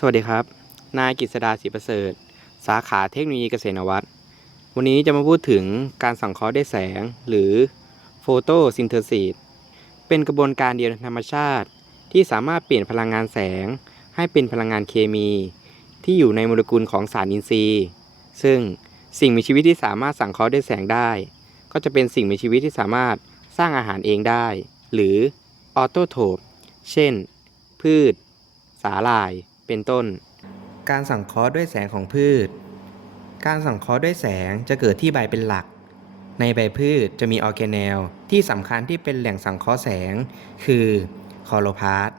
สวัสดีครับ นายกฤษดาศรีประเสริฐ สาขาเทคโนโลยีเกษตรนวัตวันนี้จะมาพูดถึงการสังเคราะห์ด้วยแสง หรือโฟโตซินเทซิสเป็นกระบวนการเดียวในธรรมชาติ ที่สามารถเปลี่ยนพลังงานแสง ให้เป็นพลังงานเคมี ที่อยู่ในโมเลกุลของสารอินทรีย์ ซึ่งสิ่งมีชีวิตที่สามารถสังเคราะห์ด้วยแสงได้ ก็จะเป็นสิ่งมีชีวิตที่สามารถสร้างอาหารเองได้ หรือออโตโทปเช่น พืช สาหร่าย เป็นต้น การสังเคราะห์ด้วยแสงของพืช การสังเคราะห์ด้วยแสงจะเกิดที่ใบเป็นหลัก ในใบพืชจะมีออร์แกเนลที่สำคัญที่เป็นแหล่งสังเคราะห์แสง คือคลอโรพาส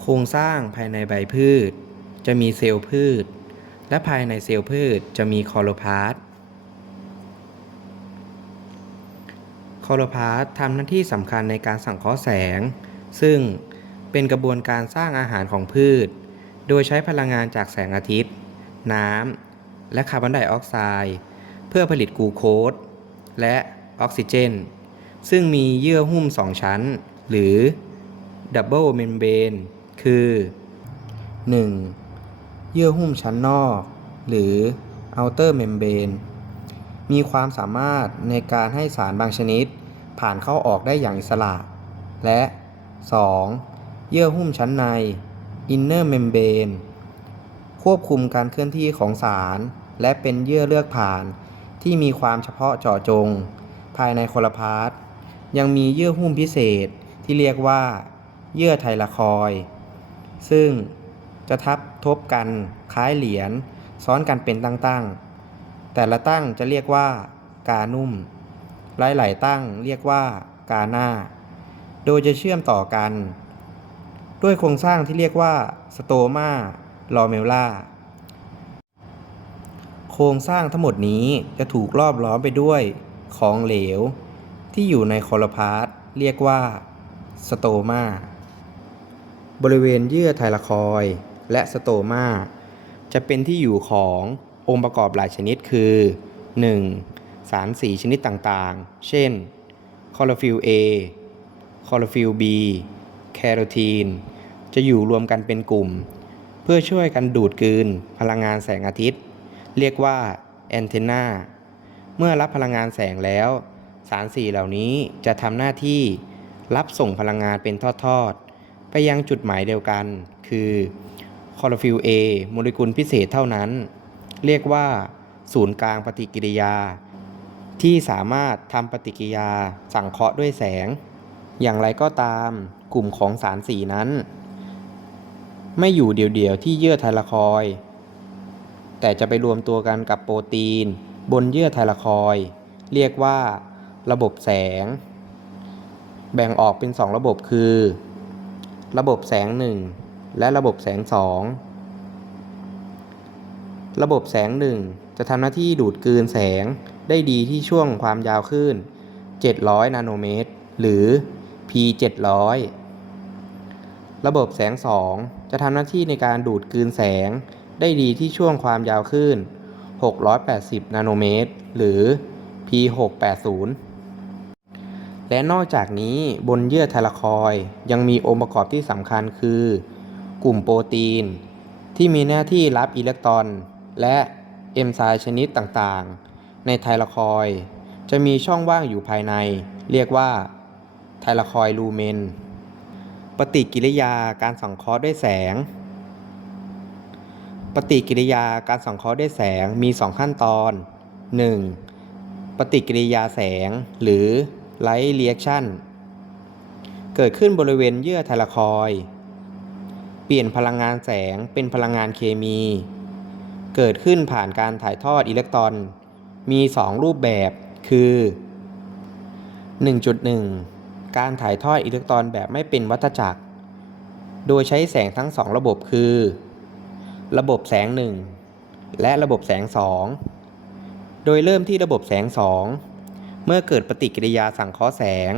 โครงสร้างภายในใบพืช จะมีเซลล์พืช และภายในเซลล์พืชจะมีคลอโรพาสคลอโรพาสทำหน้าที่สำคัญในการสังเคราะห์แสง ซึ่ง เป็นกระบวนการสร้างอาหารของพืช โดยใช้พลังงานจากแสงอาทิตย์ น้ำ และคาร์บอนไดออกไซด์เพื่อผลิตกูโคสและออกซิเจน ซึ่งมีเยื่อหุ้มสองชั้น หรือดับเบิลเมมเบนคือ 1. เยื่อหุ้มชั้นนอก หรือ outer membrane มีความสามารถในการให้สารบางชนิดผ่านเข้าออกได้อย่างอิสระ และ 2. เยื่อหุ้มชั้นใน inner membrane ควบคุมการเคลื่อนที่ของสาร และเป็นเยื่อเลือกผ่าน ที่มีความเฉพาะเจาะจง ภายในโคลพาสต์ยังมีเยื่อหุ้มพิเศษที่เรียกว่า เยื่อไทลาคอย ซึ่งจะทับทบกันคล้ายเหรียญซ้อนกันเป็นตั้งๆ แต่ละตั้งจะเรียกว่า กานุ่ม หลายๆตั้งเรียกว่ากาหน้า โดยจะเชื่อมต่อกัน ด้วยโครงสร้างที่เรียกว่าสโตมาลอเมลล่าโครงสร้างทั้งหมดนี้จะถูกรอบล้อมไปด้วยของเหลว ที่อยู่ในคอลพาสต์เรียกว่าสโตมาบริเวณเยื่อไทลคอยและสโตมาจะเป็นที่อยู่ขององค์ประกอบหลายชนิดคือ 1. สารสีชนิดต่างๆ เช่นคลอโรฟิล A คลอโรฟิล B แคโรทีน จะอยู่รวมกันเป็นกลุ่ม เพื่อช่วยกันดูดกลืนพลังงานแสงอาทิตย์ เรียกว่าแอนเทนาเมื่อรับพลังงานแสงแล้ว สารสีเหล่านี้จะทำหน้าที่รับส่งพลังงานเป็นทอดๆ ไปยังจุดหมายเดียวกัน คือคลอโรฟิล A โมเลกุลพิเศษเท่านั้น เรียกว่า ศูนย์กลางปฏิกิริยา ที่สามารถทำปฏิกิริยาสังเคราะห์ด้วยแสง อย่างไรก็ตาม กลุ่มของสารสีนั้น ไม่อยู่เดี่ยวๆที่เยื่อไทลาคอยแต่จะไปรวมตัวกันกับโปรตีน บนเยื่อไทลาคอยเรียกว่าระบบแสง แบ่งออกเป็น 2 ระบบคือ ระบบแสง 1 และระบบแสง 2 ระบบแสง 1 จะทำหน้าที่ดูดกลืนแสงได้ดีที่ช่วงความยาวคลื่น700 นาโนเมตร หรือ P 700 ระบบแสง 2 จะทำหน้าที่ในการดูดกลืนแสง ได้ดีที่ช่วงความยาวคลื่น 680 นาโนเมตร หรือ P 680 และนอกจากนี้บนเยื่อไทลาคอยยังมีองค์ประกอบที่สำคัญคือ กลุ่มโปรตีน ที่มีหน้าที่รับอิเล็กตรอน และเอนไซม์ชนิดต่างๆ ในไทลาคอยจะมีช่องว่างอยู่ภายใน เรียกว่าไทลาคอยลูเมน ปฏิกิริยาการสังเคราะห์ด้วยแสง ปฏิกิริยาการสังเคราะห์ด้วยแสงมี 2 ขั้นตอน 1. ปฏิกิริยาแสงหรือ Light Reaction เกิดขึ้นบริเวณเยื่อไทลาคอยเปลี่ยนพลังงานแสงเป็นพลังงานเคมี เกิดขึ้นผ่านการถ่ายทอดอิเล็กตรอน มี 2 รูปแบบคือ 1.1 การถ่ายทอดอิเล็กตรอนแบบไม่เป็นวัฏจักร โดยใช้แสงทั้ง 2 ระบบคือ ระบบแสง 1 และระบบแสง 2 โดยเริ่มที่ระบบแสง 2 เมื่อเกิดปฏิกิริยาสังเคราะห์แสง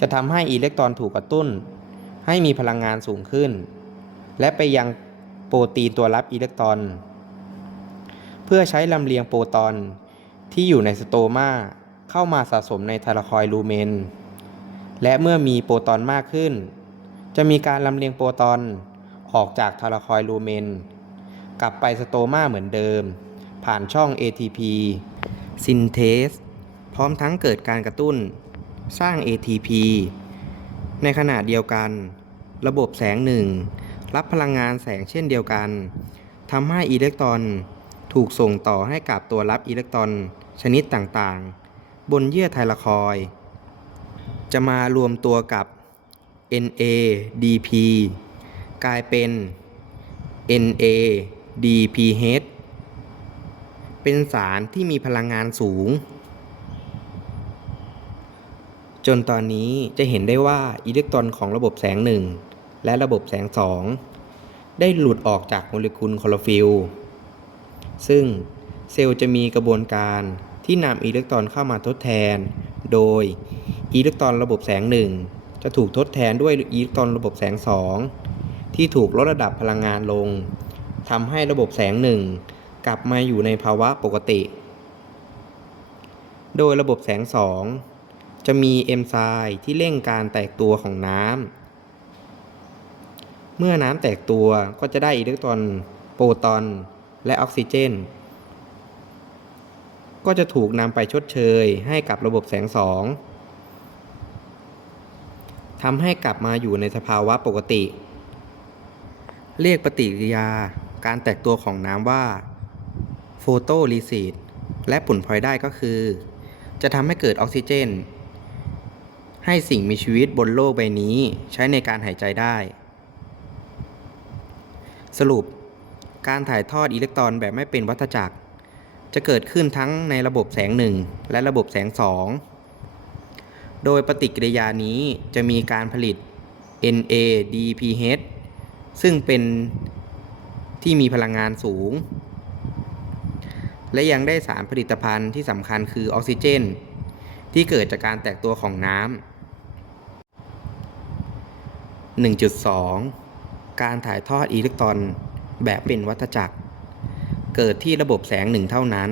จะทำให้อิเล็กตรอนถูกกระตุ้น ให้มีพลังงานสูงขึ้น และไปยังโปรตีนตัวรับอิเล็กตรอน เพื่อใช้ลำเลียงโปรตอนที่อยู่ในสโตมาเข้ามาสะสมในไทลาคอยลูเมน และเมื่อมีโปรตอนมากขึ้น จะมีการลำเลียงโปรตอนออกจากทาราคอยลูเมน กลับไปสโตมาเหมือนเดิม ผ่านช่อง ATP ซินเทสพร้อมทั้งเกิดการกระตุ้น สร้าง ATP ในขณะเดียวกัน ระบบแสงหนึ่งรับพลังงานแสงเช่นเดียวกันทำให้อิเล็กตรอนถูกส่งต่อให้กับตัวรับอิเล็กตรอนชนิดต่างๆ บนเยื่อไทลคอยด์ จะมารวมตัวกับ NADP กลายเป็น NADPH เป็นสารที่มีพลังงานสูง จนตอนนี้จะเห็นได้ว่าอิเล็กตรอนของระบบแสงหนึ่งและระบบแสงสองได้หลุดออกจากโมเลกุลคลอโรฟิลซึ่งเซลล์จะมีกระบวนการที่นำอิเล็กตรอนเข้ามาทดแทน โดยอิเล็กตรอนระบบแสงหนึ่งจะถูกทดแทนด้วยอิเล็กตรอนระบบแสงสองที่ถูกลดระดับพลังงานลงทำให้ระบบแสงหนึ่งกลับมาอยู่ในภาวะปกติ โดยระบบแสงสองจะมีเอนไซม์ที่เร่งการแตกตัวของน้ำ เมื่อน้ำแตกตัวก็จะได้อิเล็กตรอน โปรตอน และออกซิเจน ก็จะถูกนำไปชดเชยให้กับระบบแสงสองทำให้กลับมาอยู่ในสภาวะปกติ เรียกปฏิกิริยาการแตกตัวของน้ำว่าโฟโตลิซิสและผลพลอยได้ก็คือ จะทำให้เกิดออกซิเจน ให้สิ่งมีชีวิตบนโลกใบนี้ใช้ในการหายใจได้ สรุป การถ่ายทอดอิเล็กตรอนแบบไม่เป็นวัฏจักร จะเกิดขึ้นทั้งในระบบแสงหนึ่งและระบบแสงสองโดยปฏิกิริยานี้จะมีการผลิต NADPH ซึ่งเป็นที่มีพลังงานสูง และยังได้สารผลิตภัณฑ์ที่สำคัญคือออกซิเจน ที่เกิดจากการแตกตัวของน้ำ1.2 การถ่ายทอดอิเล็กตรอนแบบเป็นวัฏจักร เกิดที่ระบบแสงหนึ่งเท่านั้น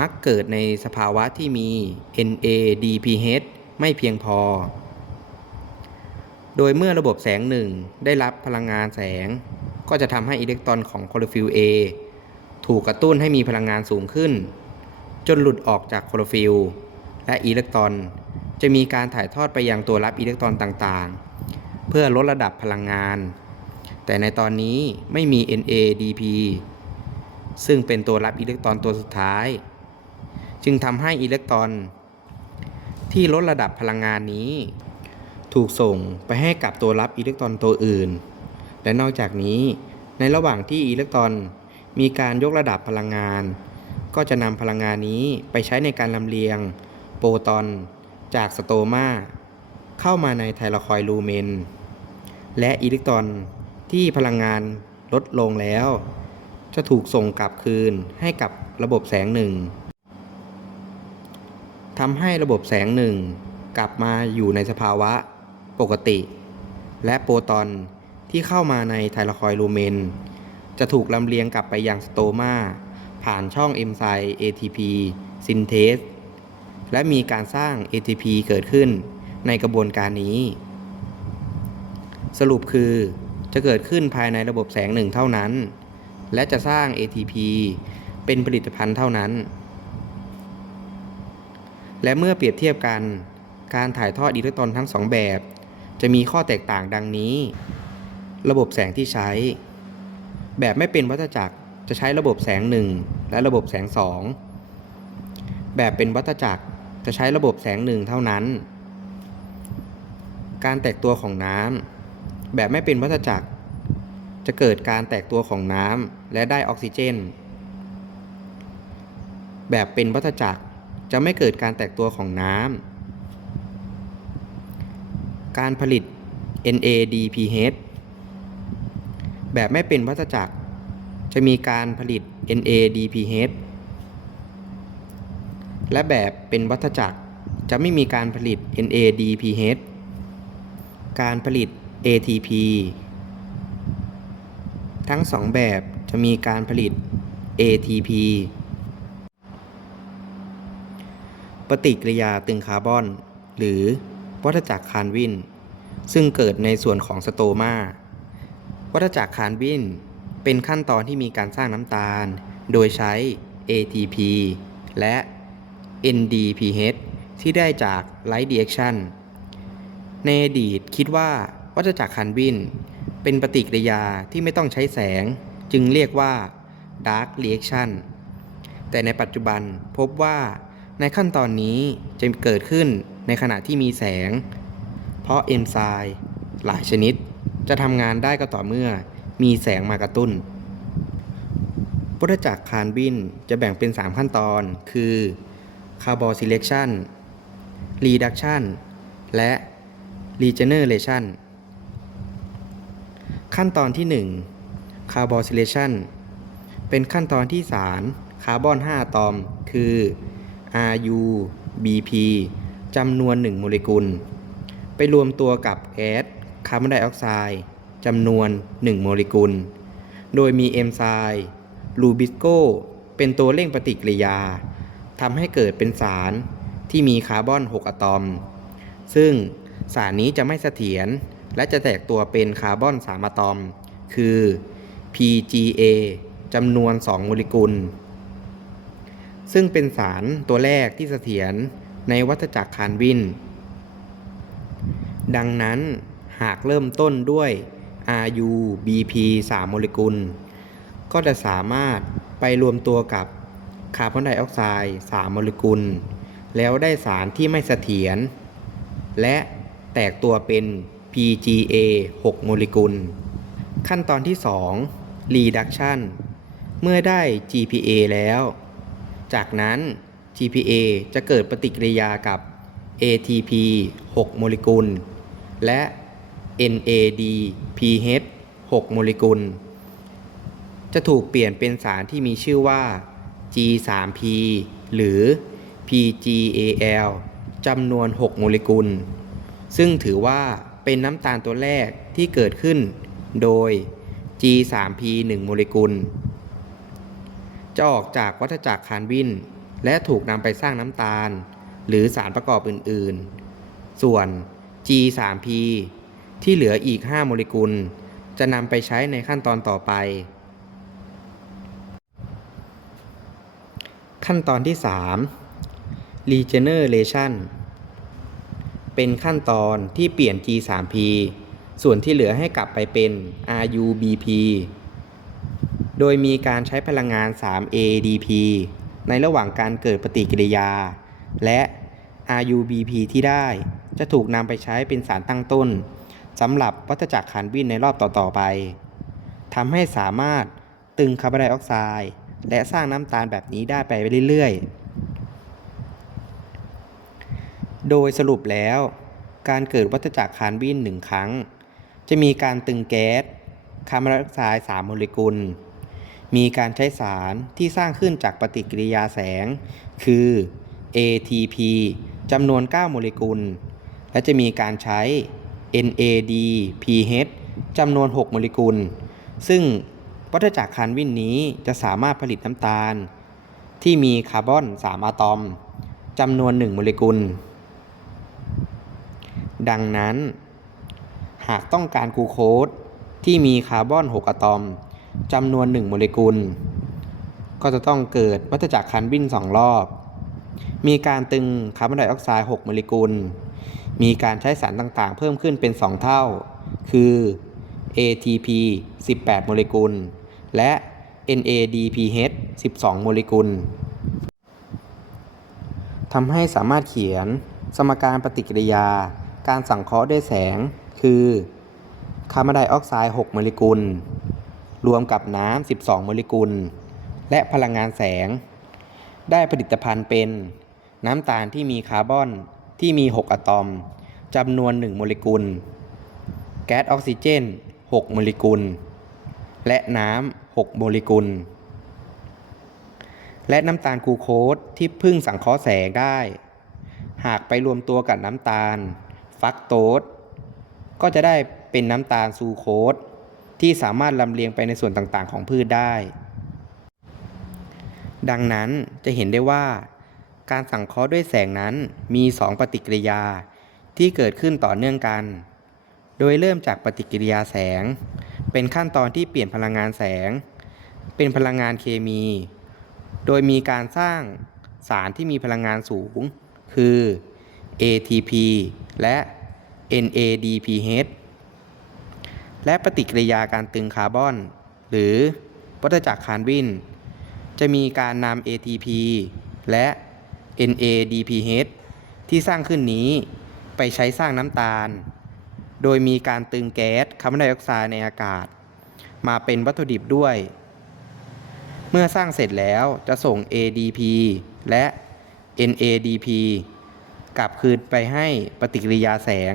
มักเกิดในสภาวะที่มี NADPH ไม่เพียงพอ โดยเมื่อระบบแสงหนึ่งได้รับพลังงานแสง ก็จะทำให้อิเล็กตรอนของคลอโรฟิลล์ A ถูกกระตุ้นให้มีพลังงานสูงขึ้น จนหลุดออกจากคลอโรฟิลล์และอิเล็กตรอนจะมีการถ่ายทอดไปยังตัวรับอิเล็กตรอนต่างๆ เพื่อลดระดับพลังงาน แต่ในตอนนี้ไม่มี NADP ซึ่งเป็นตัวรับอิเล็กตรอนตัวสุดท้าย จึงทำให้อิเล็กตรอน ที่ลดระดับพลังงานนี้ ถูกส่งไปให้กับตัวรับอิเล็กตรอนตัวอื่น และนอกจากนี้ในระหว่างที่อิเล็กตรอนมีการยกระดับพลังงาน ก็จะนำพลังงานนี้ไปใช้ในการลำเลียง โปรตอนจากสโตมาเข้ามาในไทลคอยลูเมน และอิเล็กตรอน ที่พลังงานลดลงแล้ว จะถูกส่งกลับคืนให้กับระบบแสงหนึ่งทำให้ระบบแสงหนึ่งกลับมาอยู่ในสภาวะปกติ และโปรตอนที่เข้ามาในไทลคอยลูเมน จะถูกลำเลียงกลับไปยังสโตมาผ่านช่องเอนไซม์ ATP ซินเทสและมีการสร้าง ATP เกิดขึ้นในกระบวนการนี้ สรุปคือ จะเกิดขึ้นภายในระบบแสงหนึ่งเท่านั้น และจะสร้าง ATP เป็นผลิตภัณฑ์เท่านั้น และเมื่อเปรียบเทียบกัน การถ่ายทอดอิเล็กตรอนทั้งสองแบบ จะมีข้อแตกต่างดังนี้ ระบบแสงที่ใช้ แบบไม่เป็นวัฏจักรจะใช้ระบบแสงหนึ่งและระบบแสงสองแบบเป็นวัฏจักรจะใช้ระบบแสงหนึ่งเท่านั้น การแตกตัวของน้ำ แบบไม่เป็นวัฏจักร จะเกิดการแตกตัวของน้ำและได้ออกซิเจน แบบเป็นวัฏจักรจะไม่เกิดการแตกตัวของน้ำการผลิต NADPH แบบไม่เป็นวัฏจักร จะมีการผลิต NADPH และแบบเป็นวัฏจักรจะไม่มีการผลิต NADPH การผลิต ATP ทั้งสองแบบจะมีการผลิต ATP ปฏิกิริยาตึงคาร์บอน หรือวัฏจักรคาร์วิน ซึ่งเกิดในส่วนของสโตมาวัฏจักรคาร์บิน เป็นขั้นตอนที่มีการสร้างน้ำตาล โดยใช้ ATP และ NDPH ที่ได้จาก Light Reaction ในอดีตคิดว่า วัฏจักรคาร์บิน เป็นปฏิกิริยาที่ไม่ต้องใช้แสง จึงเรียกว่า Dark Reaction แต่ในปัจจุบันพบว่าในขั้นตอนนี้จะเกิดขึ้นในขณะที่มีแสง เพราะเอนไซม์หลายชนิด จะทำงานได้ก็ต่อเมื่อมีแสงมากระตุ้นวัฏจักรคาร์บินจะแบ่งเป็น 3 ขั้นตอน คือคาร์บอ l e c t i o n reduction และ regeneration ขั้นตอนที่1คาร์บอ l e c t i o n เป็นขั้นตอนที่สารคาร์บอน 5 อะตอม คือ Ru Bp จำนวน 1 โมเลกุล ไปรวมตัวกับแก๊สคาร์บอนไดออกไซด์จำนวน 1 โมเลกุล โดยมีเอนไซม์ลูบิสโกเป็นตัวเร่งปฏิกิริยาทำให้เกิดเป็นสารที่มีคาร์บอน 6 อะตอม ซึ่งสารนี้จะไม่เสถียร และจะแตกตัวเป็นคาร์บอน3อะตอม คือ PGA จำนวน 2 โมเลกุล ซึ่งเป็นสารตัวแรกที่เสถียรในวัฏจักรคาร์บิน ดังนั้นหากเริ่มต้นด้วย Ru Bp 3 โมเลกุล ก็จะสามารถไปรวมตัวกับคาร์บอนไดออกไซด์3 โมเลกุล แล้วได้สารที่ไม่เสถียรและแตกตัวเป็น PGA 6 โมเลกุล ขั้นตอนที่ 2 Reduction เมื่อได้ GPA แล้ว จากนั้น GPA จะเกิดปฏิกิริยากับ ATP 6 โมเลกุล และ NADPH 6 โมเลกุล จะถูกเปลี่ยนเป็นสารที่มีชื่อว่า G3P หรือ PGAL จำนวน 6 โมเลกุล ซึ่งถือว่า เป็นน้ำตาลตัวแรกที่เกิดขึ้นโดย G3P 1 โมเลกุล จะออกจากวัฏจักรคาร์บิน และถูกนำไปสร้างน้ำตาล หรือสารประกอบอื่น ๆ ส่วน G3P ที่เหลืออีก 5 โมเลกุล จะนำไปใช้ในขั้นตอนต่อไป ขั้นตอนที่ 3 regeneration เป็นขั้นตอนที่เปลี่ยน G3P ส่วนที่เหลือให้กลับไปเป็น RuBP โดยมีการใช้พลังงาน 3ADP ในระหว่างการเกิดปฏิกิริยา และ RuBP ที่ได้จะถูกนำไปใช้เป็นสารตั้งต้นสำหรับวัฏจักรคาร์บินในรอบต่อ ๆ ไปทำให้สามารถตึงคาร์บอนไดออกไซด์และสร้างน้ำตาลแบบนี้ได้ไปเรื่อยๆ โดยสรุปแล้ว การเกิดวัฏจักรคาร์บินหนึ่งครั้ง จะมีการตึงแก๊สคาร์บอนไดออกไซด์3โมเลกุล มีการใช้สารที่สร้างขึ้นจากปฏิกิริยาแสง คือ ATP จำนวน 9 โมเลกุล และจะมีการใช้ NADPH จำนวน 6 โมเลกุล ซึ่งวัฏจักรคาร์บินนี้จะสามารถผลิตน้ำตาล ที่มีคาร์บอน 3 อะตอมจำนวน 1 โมเลกุล ดังนั้น หากต้องการกลูโคสที่มีคาร์บอน 6 อะตอมจำนวน 1 โมเลกุล ก็จะต้องเกิดวัฏจักรคาร์บิน 2 รอบ มีการตึงคาร์บอนไดออกไซด์ 6 โมเลกุล มีการใช้สารต่างๆ เพิ่มขึ้นเป็น 2 เท่า คือ ATP 18 โมเลกุล และ NADPH 12 โมเลกุลทำให้สามารถเขียนสมการปฏิกิริยา การสังเคราะห์ด้วยแสง คือคาร์บอนไดออกไซด์ 6 โมเลกุล รวมกับน้ำ 12 โมเลกุล และพลังงานแสง ได้ผลิตภัณฑ์เป็นน้ำตาลที่มีคาร์บอนที่มี 6 อะตอมจำนวน 1 โมเลกุล แก๊สออกซิเจน 6 โมเลกุล และน้ำ 6 โมเลกุล และน้ำตาลกูโคสที่พึ่งสังเคราะห์แสงได้ หากไปรวมตัวกับน้ำตาล ฟักโตสก็จะได้เป็นน้ำตาลซูโคสที่สามารถลำเลียงไปในส่วนต่างๆ ของพืชได้ ดังนั้นจะเห็นได้ว่า การสังเคราะห์ด้วยแสงนั้นมี 2 ปฏิกิริยาที่เกิดขึ้นต่อเนื่องกัน โดยเริ่มจากปฏิกิริยาแสง เป็นขั้นตอนที่เปลี่ยนพลังงานแสง เป็นพลังงานเคมี โดยมีการสร้างสารที่มีพลังงานสูง คือ ATP และ NADPH และปฏิกิริยาการตึงคาร์บอน หรือวัฏจักรคาร์บิน จะมีการนำ ATP และ NADPH ที่สร้างขึ้นนี้ไปใช้สร้างน้ำตาล โดยมีการตึงแก๊สคาร์บอนไดออกไซด์ในอากาศ มาเป็นวัตถุดิบด้วย เมื่อสร้างเสร็จแล้วจะส่ง ADP และ NADP กลับคืนไปให้ปฏิกิริยาแสง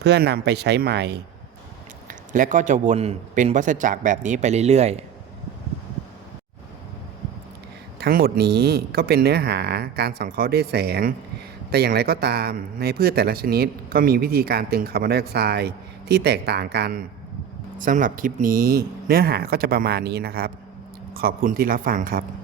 เพื่อนำไปใช้ใหม่ และก็จะวนเป็นวัฏจักรแบบนี้ไปเรื่อยๆ ทั้งหมดนี้ก็เป็นเนื้อหาการสังเคราะห์ด้วยแสง แต่อย่างไรก็ตามในพืชแต่ละชนิดก็มีวิธีการตึงคาร์บอนไดออกไซด์ที่แตกต่างกันสำหรับคลิปนี้เนื้อหาก็จะประมาณนี้นะครับ ขอบคุณที่รับฟังครับ